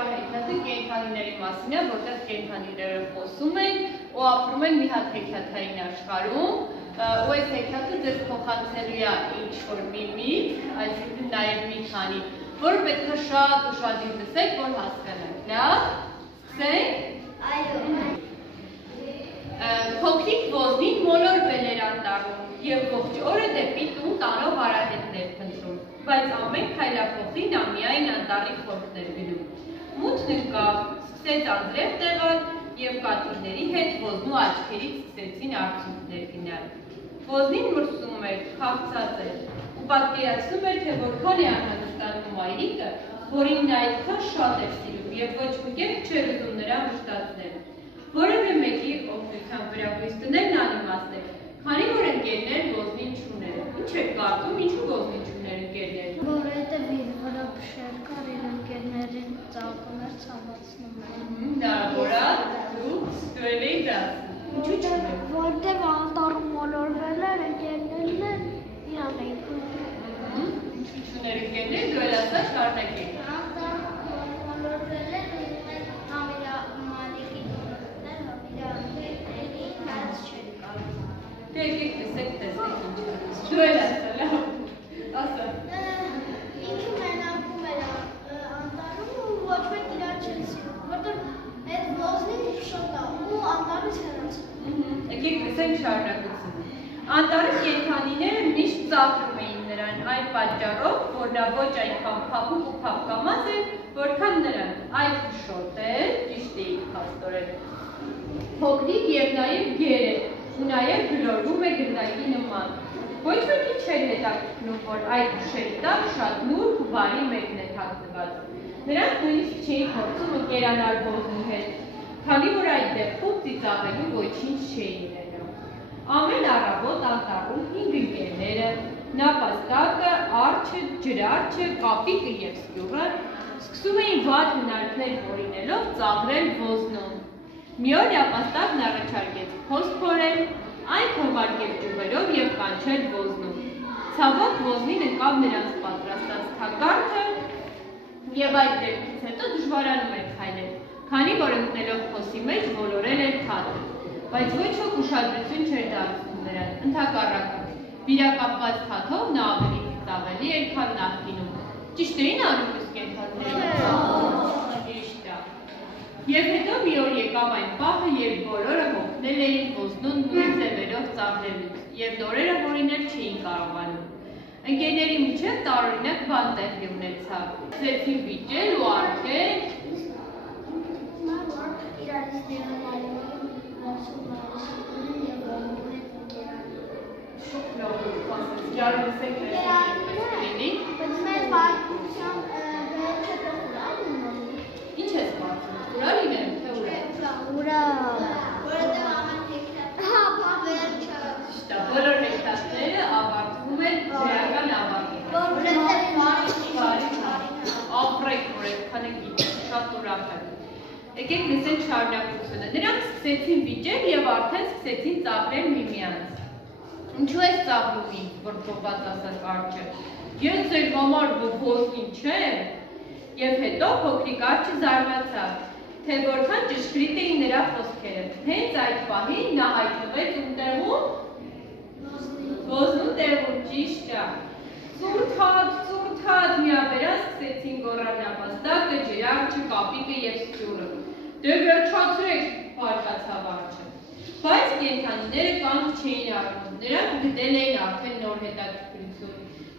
Երևա հեքիաթը կենդանիների մասին է, որտեղ կենդանիները խոսում են ու ապրում են մի հատ հեքիաթային աշխարհում, ու այս հեքիաթը ձեզ փոխանցելու է ինչ-որ մի միթ, այսինքն նաև մի քանի, որը պետք է շատ ուշադիր լսեք, որ հասկանաք, լավ? Սկսենք? Այո։ Փոքրիկ ոզնին մոլորվել էր անտառում և ողջ օրը դեպի տուն տանող արահետներ փնտրում, բայց ամեն քայլափոխի նա միայն անտառի խորքն էր գնում։ Մութն ընկավ, սկսեց անձրև տեղալ և կաթիլների հետ ոզնու աչքերից սկսեցին արցունքներ գնալ։ Ոզնին մրսում էր, քաղցած էր ու պատկերացնում էր, թե որքան է անհանգստանում մայրիկը, որին նա այդքան շատ էր սիրում և ոչ մի կերպ չէր ուզում նրան վշտացնել։ Որևէ մեկի օգնության վրա հույս դնելն անիմաստ է, քանի որ ընկերներ ոզնին չուներ։ Ինչ եք կարծում, ինչու ոզնին չուներ ընկերներ։ Որովհետև իր վրա փշեր կար, իր ընկերներին ծաղկներ ցավացնում էր։ Հնարավոր է, դու էլ էիր դասում։ Ինչու չուներ։ Որտև անտառում մոլորվել էր, ընկերներն են իրան էին փնտրում։ Ինչու չուներ ընկերներ, դու էլ ասա շարունակեք։ Անտառում մոլորվել էր, ուզում են համիրա մալիկի դուրներ, համիրա ընկերներին, բայց չէր կարող։ Դե եկեք լսեք, տեսեք ինչ է։ Դու էլ ասա, լավ։ Ասա։ Ինքը մենակում էր անտառում ու ոչ մեկ իրար չէր սիրում, որտեղ այդ ոզնին շոտ է ու անտառից հեռացավ։ Եկեք լսենք շարունակությունը։ Անտառի կենդանիները միշտ ծաղրում էին նրան այն պատճառով, որ նա ոչ այնքան փափուկ ու փափկամազ էր, որքան նրան այդ շոտ էր, ճիշտ էիք փաստորեն։ Փոքրիկ և նաև գեր է, ու նաև գլորվում է գրնակի նման։ Ոչ մեկի չէր հետաքրքրում, որ այդ ուշերի տակ շատ նուրբ ու բարի մեկն է թաքնված։ Նրանք նույնիսկ չէին փորձում ընկերանալ ոզնու հետ, քանի որ այդ դեպքում ծիծաղելու ոչինչ չէին ունենում։ Ամեն առավոտ անտառում 5 ընկերները՝ նապաստակը, արջը, ջրարջը, կապիկը և սկյուռը սկսում էին վատ հնարքներ հորինելով ծաղրել ոզնում։ Մի օր նապաստակն առաջարկեց փոստ փորել, այն քողարկել ջուղերով և կանչել ոզնում։ Ցավոք ոզնին ընկավ նրանց պատրաստած թակարդը և այդ դեպքից հետո դժվարանում էր քայլել, քանի որ ընկնելով փոսի մեջ ոլորել էր թաթը, բայց ոչ ոք ուշադրություն չէր դարձնում նրան, ընդհակառակը։ Վիրակապված թաթով նա ավելի ծիծաղելի էր, քան նախկինում։ Ճիշտ էին անում իսկ կենդանիները։ Ճիշտ է։ Եվ հետո մի օր եկավ այն պահը, երբ բոլորը հոգնել էին ոզնուն նույն ձևերով ծաղրելուց, և նորերը հորինել չէին կարողանում։ Ընկերների միջև տարօրինակ բան տեղի ունեցավ։ Սկսեցին վիճել ու արգել։ Ինչ ես կարծում, ուրա լինեմ, թե ուրա։ Ուրա։ Որովհետև ամեն Բոլոր հեքիաթները ավարտվում են դրական ավարտով։ Ապրեք, որ այդքան եք շատ ուրախ են։ Եկեք լսենք շարունակությունը։ Նրանք սկսեցին վիճել և արդեն սկսեցին ծաղրել միմյանց։ Ինչու ես ծաղրում ինձ, որ փոխված ասաց արջը։ Ես ձեր համար ոզնին չեմ։ Եվ հետո փոքրիկ արջը զարմացավ, թե որքան ճշգրիտ էին նրա խոսքերը։ Հենց այդ պահին նա հայտնվեց ուտեղում ոզնու տեղում, ճիշտ է։ Ծուրթատ միաբերան սկսեցին գոռալ նապաստակը, ջրարջը, կապիկը և սկյուռը։ Դե վերջացրեք, բարկացավ արջը։ Բայց կենդանիները կանգ չէին առնում, նրանք գտել էին արդեն նոր հետաքրքրություն։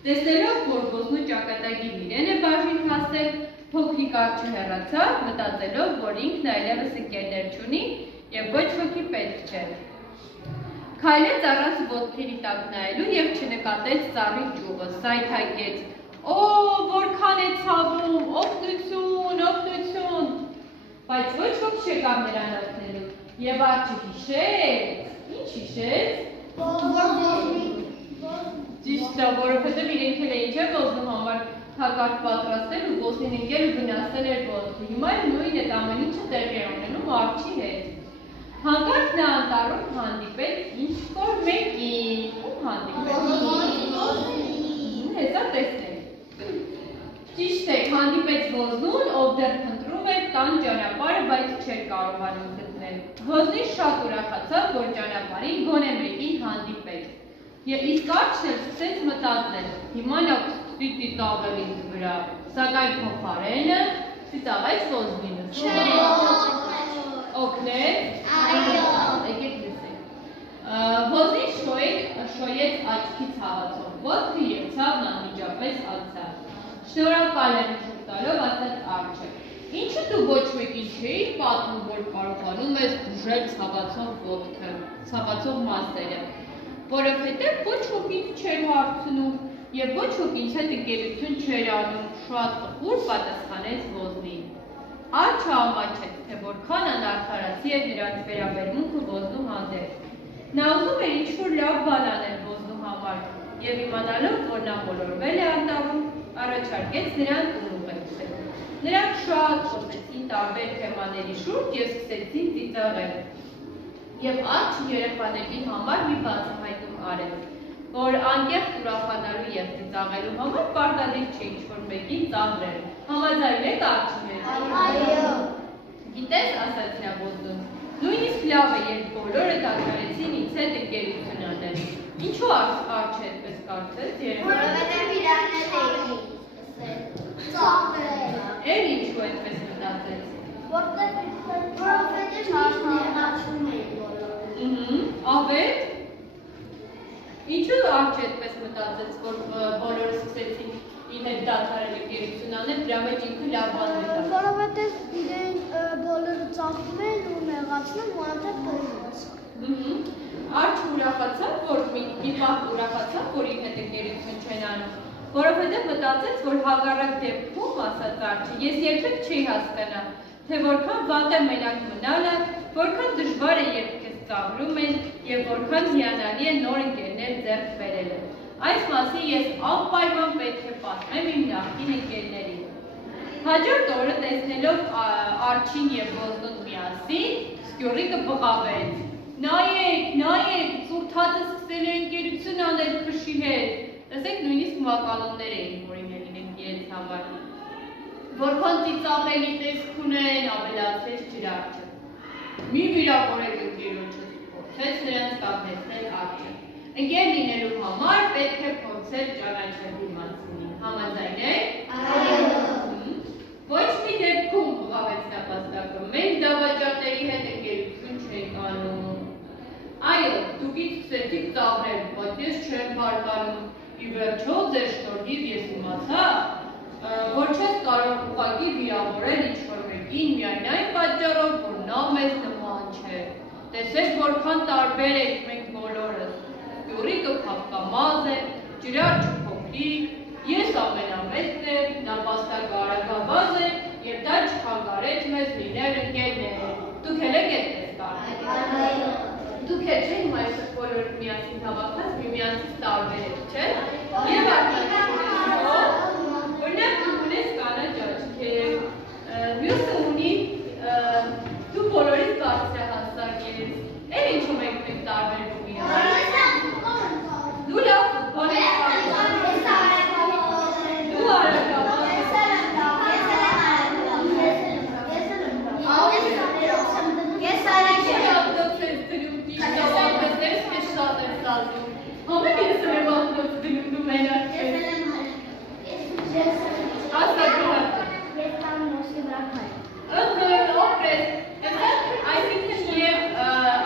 Տեսնելով, որ ոզնու ճակատագիր իրեն է բաժին հասել, փոքրիկ արջը հեռացավ, մտածելով, որ ինքն այլևս ընկերներ չունի և ոչ ոքի պետք չէ։ Քայլեց առանց ոտքերի տակ նայելու և չնկատեց ծառի ճյուղը, սայթաքեց. «Օ, որքան է ցավում, օգնություն, օգնություն»։ Բայց ոչ ոք չեկավ նրան օգնելու, և արջը հիշեց։ Ինչ հիշեց։ Ճիշտ է, որովհետև իրենք էլ էին չէ ոզնու համար թակարդ պատրաստել ու ոզնին ընկել ու վնասել էր ոտքը։ Հիմա էլ նույն այդ ամեն ինչը տեղի է ունենում արջի հետ։ Հանկարծ նա անտառում հանդիպեց ինչ-որ մեկին։ Ում հանդիպեց։ Հեսա տեսնենք։ Ճիշտ է, հանդիպեց ոզնուն, ով դեռ փնտրում էր տան ճանապարհը, բայց չէր կարողանում գտնել։ Ոզնին շատ ուրախացավ, որ ճանապարհին գոնե մեկին հանդիպեց։ Եվ իսկ արջն էլ սկսեց մտածել, հիմա նա պիտի ծաղել ինձ վրա, սակայն փոխարենը ծիծաղեց ոզնինը։ Օգնեց։ Եկեք լսենք։ Ոզնին շոյեց աչքի ցավացով, ոտքը և ցավն անմիջապես անցավ։ Շնորհակալ եմ շուտ տալով, ասաց արջը։ Ինչու դու ոչ մեկին չէիր պատմում, որ կարողանում ես բուժել ցավացող ոտքը, ցավացող մասերը, որովհետև ոչ ոք ինձ չէր հարցնում և ոչ ոք ինձ հետ ընկերություն չէր անում, շատ տխուր պատասխանեց ոզնին։ Արջը ամաչեց, թե որքան անարդարացի է նրանց վերաբերմունքը ոզնու հանդեպ։ Նա ուզում էր ինչ-որ լավ բան անել ոզնու համար և իմանալով, որ նա մոլորվել է անտառում, առաջարկեց նրան տուն ուղեկցել։ Նրանք շատ խոսեցին տարբեր թեմաների շուրջ և սկսեցին ծիծաղել։ Եվ արջը երեխաների համար մի բացահայտում արեց, որ անկեղծ ուրախանալու և ծիծաղելու համար պարտադիր չէ ինչ-որ մեկին ծաղրել։ Համաձայն եք արջի հետ։ Այո։ Գիտես, ասաց նա ոզնուն, նույնիսկ լավ է, երբ բոլորը դադարեցին ինձ հետ ընկերություն անել։ Ինչու արջը այդպես կարծեց երեխաները։ Որովհետև իրանել էի։ Ծաղրել։ Էլ ինչու այդպես մտածեց։ Որովհետև ճիշտ նեղացում էի բոլորը։ Ավետ։ Ինչու արջը այդպես մտածեց, որ բոլորը սկսեցին իր հետ դադարել ընկերություն անել, դրա մեջ ինքը լավ բան էր։ Որովհետև իրեն բոլորը ծաղրում են ու նեղացնում, որովհետև բռնված։ Արջը ուրախացավ, որ մի պահ ուրախացավ, որ իր հետ ընկերություն չեն անում, որովհետև մտածեց, որ հակառակ դեպքում, ասաց արջը, ես երբեք չի հասկանա, թե որքան վատ է մենակ մնալը, որքան դժվար է, երբ քեզ ծաղրում են և որքան հիանալի է նոր ընկերներ ձեռք բերելը։ Այս մասին ես անպայման պետք է պատմեմ իմ նախկին ընկերներին։ Հաջորդ օրը տեսնելով արջին և ոզնուն միասին, Սկյուռիկը բղավեց. Նայեք, ծուրթածը սկսել է ընկերություն անել փշի հետ։ Տեսեք, նույնիսկ մականուններ էին հորինել իրենց համար։ Որքան ծիծաղելի տեսք ունեն, ավելացրեց ջրարջը։ Մի վիրավորեք ընկերոջս, փորձեց նրանց կանգնեցնել արջը։ Ընկեր լինելու համար պետք է փորձել ճանաչել իմացին։ Համաձայն եք։ Այո։ Ոչ մի դեպքում բղավեց նպաստակը, մենք դավաճանների հետ ընկերություն չենք անում։ Այո, դուք ինձ սկսեցիք ծաղրել, բայց ես չեմ բարկանում։ Ի վերջո, ձեր շնորհիվ ես իմացա, որ չես կարող ուղղակի վիրավորել ինչ-որ մեկին միայն այն պատճառով, որ նա մեզ նման չէ։ Տեսեք, որքան տարբեր ենք մենք բոլորս։ Սկյուռիկը փափկամազ է, ջրարջը փոքրիկ, ես ամենամեծն եմ, նապաստակը արագավազ է և դա չխանգարեց մեզ լինել ընկերներ։ Դուք էլ եք այդպես կարծում։ Դուք էլ չէ հիմա այսօր բոլորը միասին հավաքված միմյանցից տարբեր եք, չէ՞։ Եվ արտաքին օրինակ դու ունես կանաչ աչքեր, մյուսը ունի դու բոլորից բարձրահասակ ես, էլ ինչու մենք տարբերվում իրար։ Դու լավ ֆուտբոլ ես կարծում։ Դու արագավազ ես։ Ես արագ եմ։ Համեք ես եմ աղնոց դնում դու մենակ ես։ Ասա գոհատ։ Ես տան նոսի վրա օպրես, այսինքն և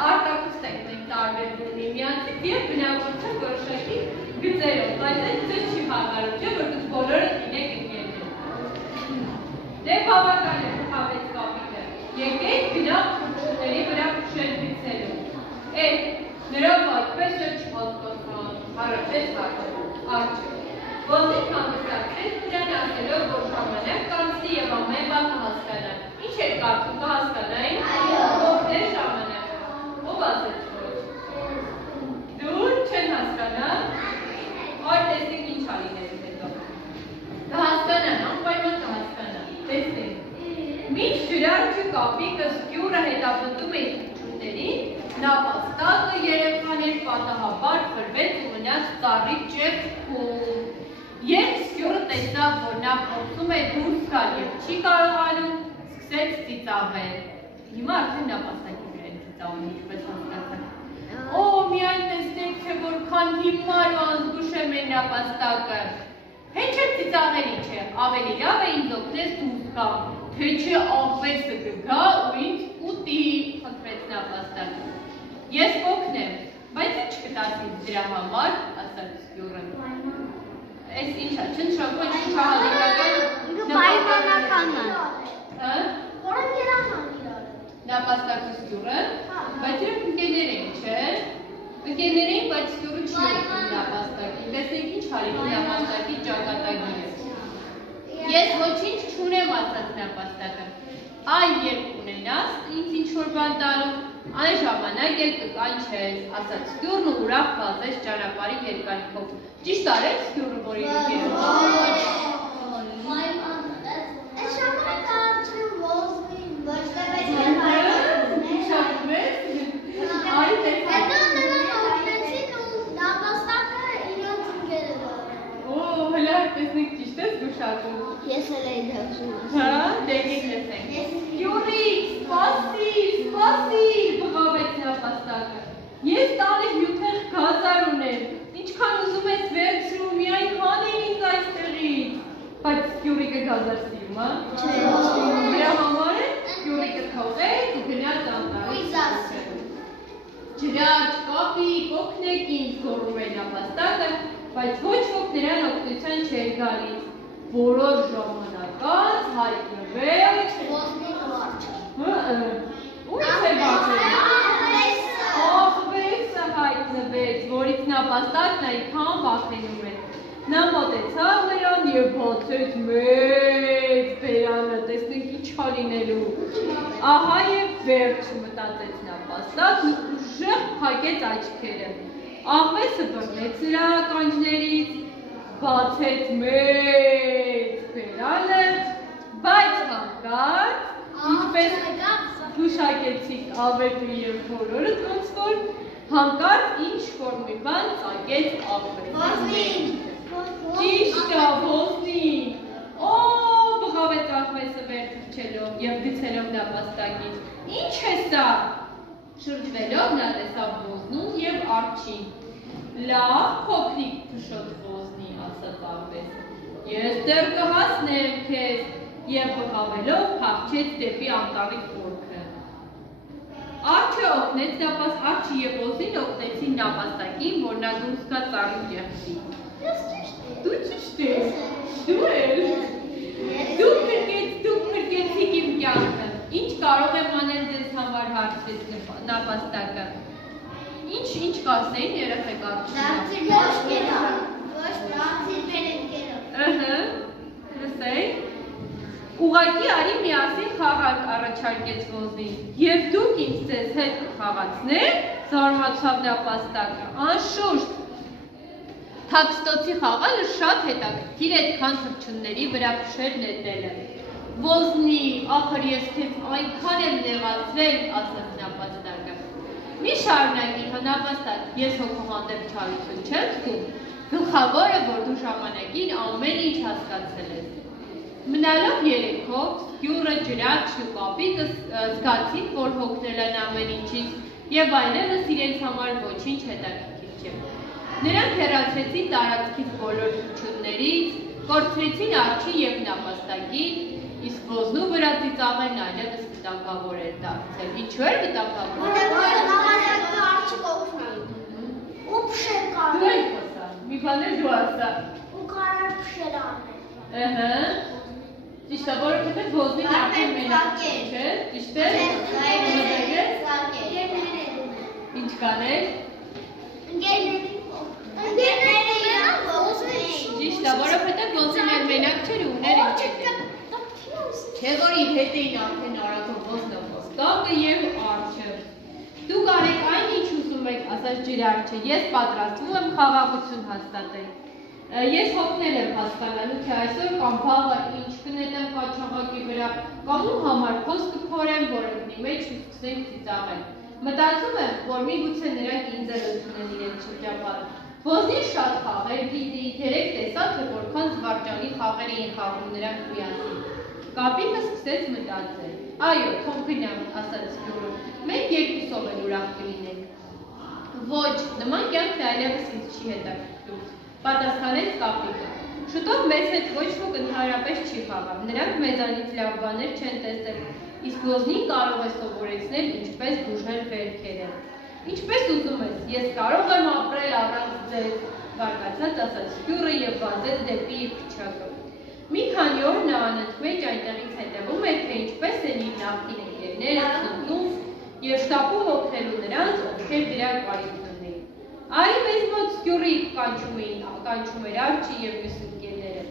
արտակուստ ենք մենք տարբերվում միմյանցից և բնավորության որոշակի գծերով, բայց այդ ձեզ չի հակարում, չէ, որ դուք բոլորը լինեք ընկերներ։ Դե բավական է հավեց կապիկը, եկեք գնանք փուչուների վրա փուչել գցելու։ Նրանք այդպես էլ չհասկացան, հարցրեց արջը։ Ոզնին հանգստացրեց նրան ասելով, որ ժամանակ կանցնի և ամեն բան կհասկանան։ Ինչ եք կարծում, կհասկանային։ Ովքեր ժամանակը։ Ով ասեց ոչ։ Դու չեն հասկանա։ Այ տեսնենք ինչ ա լինելու հետո։ Կհասկանան, անպայման կհասկանան։ Տեսնենք։ Մինչ ջրարջը կապիկը Սկյուռը հետապնդում էին փուչուներին, նապաստակը երեխաներ պատահաբար խրվեց ու մնաց ծառի ճեղքում։ Երբ Սկյուռը տեսավ, որ նա փորձում է դուրս գալ և չի կարողանում, սկսեց ծիծաղել։ Հիմա արդեն նապաստակի վրա են ծիծաղում, ինչպես հասկացաք։ Օ, միայն տեսնեք, թե որքան հիմար ու անզգուշ է մեր նապաստակը։ Հեչ է ծիծաղելի չէ, ավելի լավ է ինձ օգնես դուրս գամ, թե չէ աղվեսը կգա ու ինձ ուտի, խնդրեց նապաստակը։ Ես կօգնեմ, բայց ինչ կտաս ինձ դրա համար, ասաց Գյուրը։ Այս ինչա, չնշանակում է շահալիկական պայմանական է։ Որը երանան իրար։ Նապաստակից Գյուրը, բայց իրենք ընկերներ էին, չէ։ Ընկերներ էին, բայց Գյուրը չի օգնում նապաստակին, տեսնեք ինչ հարիք նապաստակի ճակատագիրը։ Ես ոչինչ չունեմ, ասաց նապաստակը։ Այ երբ ունենաս, ինձ ինչ-որ բան տալու, այն ժամանակ էլ կկանչես, ասաց Գյուրն ու ուրախ վազեց ճանապարհի երկայնքով։ Ճիշտ արեց Գյուրը, որ իր ընկերը։ Այս ժամանակ արդեն Ոզնին ոչ թե հետո նրան օգնեցին ու նապաստակը իրենց ընկերը դարձավ։ Օ, հələ տեսնեք ճիշտ ես գուշակում։ Ես էլ էի դասում։ Հա, դեպի լսենք։ Գյուրիկ, սպասիր, բղավեց նապաստակը։ Ես տանը հյութեղ գազար ունեմ։ Ինչքան ուզում ես վերցրու, միայն հանիր ինձ այստեղից։ Բայց Գյուրիկը գազար սիրում, հա։ Չէ։ Դրա համար է Գյուրիկը թողեց ու գնաց անտառի։ Ջրաջ, կապիկ, օգնեք ինձ, գոռում էր նապաստակը, բայց ոչ ոք նրան օգնության չէր գալիս։ Որոշ ժամանակ անց հայտնվեց Ո՞ւց է բացել։ Աղվեսը հայտնվեց, որից նապաստակն այնքան վախենում էր։ Նա մոտեցավ նրան և բացեց մեծ բերանը, տեսնենք ինչ ա լինելու։ Ահա և վերջ մտածեց նապաստակն ու ուժեղ փակեց աչքերը։ Աղվեսը բռնեց նրա ականջներից, բացեց մեծ բերանը, բայց հանկարծ, ինչպես գուշակեցիք ավետը և բոլորդ ոնց որ, հանկարծ ինչ-որ մի բան ծագեց աղվեսը։ Ճիշտ է, Ոզնին։ Օ, բղավեց աղվեսը վեր թռչելով և գցելով նապաստակից։ Ինչ է սա։ Շրջվելով նա տեսավ Ոզնուն և արջին։ Լավ, փոքրիկ փշոտ Ոզնի, ասաց աղվեսը։ Ես դեռ կհասնեմ քեզ և բղավելով փախչեց դեպի անտառի խորքը։ Արջը օգնեց Արջը և Ոզնին օգնեցին նապաստակին, որ նա դուրս գա ծառի ճեղքից։ Դու ճիշտ ես, դու էլ։ Դուք փրկեցիք իմ կյանքը։ Ինչ կարող եմ անել ձեզ համար հարցրեց նապաստակը։ Ինչ կասեին երեխեք Արջին։ Լսեք։ Ուղղակի արի միասին խաղալ առաջարկեց Ոզնին։ Եվ դուք ինձ ձեզ հետ կխաղացնեք, զարմացավ նապաստակը։ Անշուշտ։ Թաքստոցի խաղալը շատ հետաքրքիր է, քան թռչունների վրա փշեր նետելը։ Ոզնի, ախր ես քեզ այնքան եմ նեղացրել, ասաց նապաստակը։ Մի շարունակիր, նապաստակ, ես հոգու հանդեպ չարություն չեմ զգում, գլխավորը, որ դու ժամանակին ամեն ինչ հասկացել ես։ Մնալով երեքով, Գյուրը, Ջրարջն ու Կապիկը զգացին, որ հոգնել են ամեն ինչից և այլևս իրենց համար ոչինչ հետաքրքիր չէ։ Նրանք հեռացրեցին տարածքից բոլոր թռչուններից, կորցրեցին Արջի և նապաստակին, իսկ Ոզնու վրա ծիծաղելն այլևս վտանգավոր էր դարձել։ Ինչու էր վտանգավոր։ Ու փշեր կար։ Դու եք խոսա, մի բաներ դու ասա։ Ու կարար փշեր անել։ Ճիշտ է, որովհետև Ոզնին արդեն մենակ չէ, ճիշտ է։ Ինչ կաներ։ Ճիշտ է, որովհետև Ոզնին մենակ չէր ու ուներ ընկերներ։ Չէ որ իր հետ էին արդեն արագով Ոզնը Ոստակը և Արջը։ Դուք արեք այն ինչ ուզում եք, ասաց Ջրարջը, ես պատրաստվում եմ խաղաղություն հաստատել։ Ես հոգնել եմ հասկանալու, թե այսօր կամ վաղը ինչ կնետեմ կաչաղակի վրա, կամ ում համար փոս կփորեմ, որոնցի մեջ ու սկսենք ծիծաղել։ Մտածում եմ, որ միգուցե նրանք ինձ էլ ընդունեն իրենց շրջապատը։ Ոզնին շատ խաղեր գիտի, երեք տեսա, թե որքան զվարճալի խաղեր էին խաղում նրանք միասին։ Կապիկը սկսեց մտածել։ Այո, Թոմքինյան ասաց Գյուրը, մենք երկուսով էլ ուրախ կլինենք։ Ոչ, նման կյանքն այլևս ինձ չի հետաքրքրում, պատասխանեց Կապիկը։ Շուտով մեզ հետ ոչ ոք ընդհանրապես չի խաղալ, նրանք մեզանից լավ բաներ չեն տեսել, իսկ ոզնին կարող է սովորեցնել ինչպես բուժել վերքերը։ Ինչպես ուզում ես, ես կարող եմ ապրել առանց ձեզ, բարկացած ասաց Գյուրը և վազեց դեպի իր փչակը։ Մի քանի օր նա անընդմեջ այնտեղից հետևում էր, թե ինչպես են իր նախկին ընկերները ցնցում և շտապում օգնելու նրանց, ովքեր դրան կարիք ունեին։ Այ մեզ մոտ Գյուրի կանչում էր Արջի և մյուս ընկերները,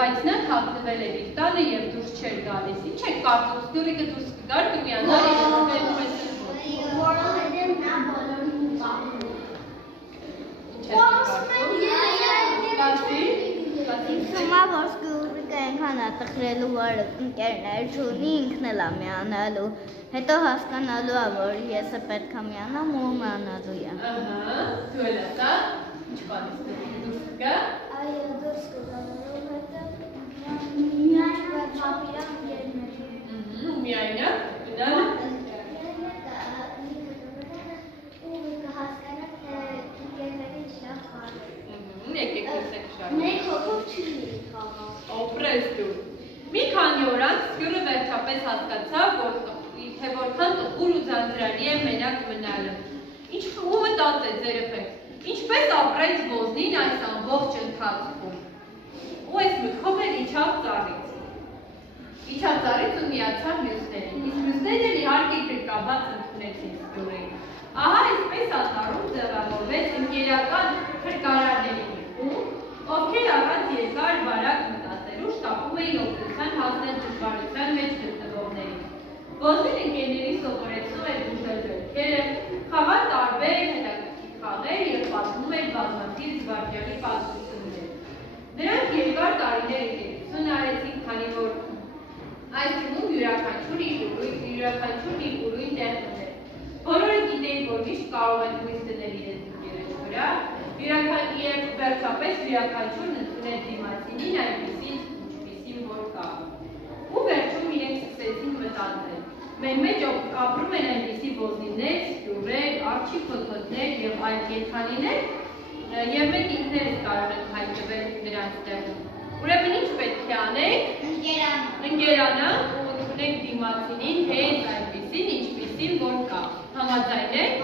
բայց նա թաքնվել էր իր տանը և դուրս չէր գալիս։ Ինչ եք կարծում, Գյուրիկը դուրս կգար կմիանար և Հիմա որ Գյուրիկը այնքան ատխրելու որ ընկերներ չունի, ինքն էլ է միանալու, հետո հասկանալու է, որ եսը պետք է միանամ ու միանալու է։ Ահա, դու էլ ասա, ինչ բան ես դուրս կգա։ Այո, դուրս կգա, որովհետև միայն պապիրա ընկերներ։ Ու միայնակ գնալ։ Ու կհասկանա, թե ընկերների ինչ խաղալ։ Եկեք դուրսեք շարք։ Մեկ հոգով չի խաղալ։ Օպրես դու։ Մի քանի օր անց Գյուրը վերջապես հասկացավ, թե որքան տխուր ու ձանձրալի է մենակ մնալը։ Ինչ ու մտածեց երեխեք, ինչպես ապրեց ոզնին այս ամբողջ ընթացքում։ Ու այս մտքով էլ իջավ ծառից։ Իջավ ծառից ու միացավ մյուսներին, իսկ մյուսներն էլ իհարկե գրկաբաց ընդունեցին Գյուրին։ Ահա այսպես անտառում ձևավորվեց ընկերական փրկարարների մի խումբ, ովքեր առանց երկար բարակ մտածելու շտապում էին օգնության հասնել դժվարության մեջ գտնվողներին։ Ոզնին ընկերների սովորեցնում էր բուժել վերքերը, խաղալ տարբեր հետաքրքիր խաղեր և պատմում էր բազմաթիվ զվարճալի պատմություններ։ Նրանք երկար տարիներ ընկերություն արեցին, քանի որ այս թվում յուրաքանչյուրն իր ուրույն տեղ ուներ։ Բոլորը գիտեին, որ միշտ կարող են հույս դնել իրենց ընկերոջ վրա, և վերջապես յուրաքանչյուրն ընդունեց դիմացինին այնպիսին, ինչպիսին որ կա։ Ու վերջում իրենք սկսեցին մտածել։ Մեր մեջ ապրում են այնպիսի ոզնիներ, Գյուրեր, Արջի քոթոթներ և այլ կենդանիներ, և մենք ինքներս կարող ենք հայտնվել նրանց տեղում։ Ուրեմն ինչ պետք է անենք։ Ընկերանանք ու ընդունենք դիմացինին հենց այնպիսին, ինչպիսին որ կա։ Համաձայն եք։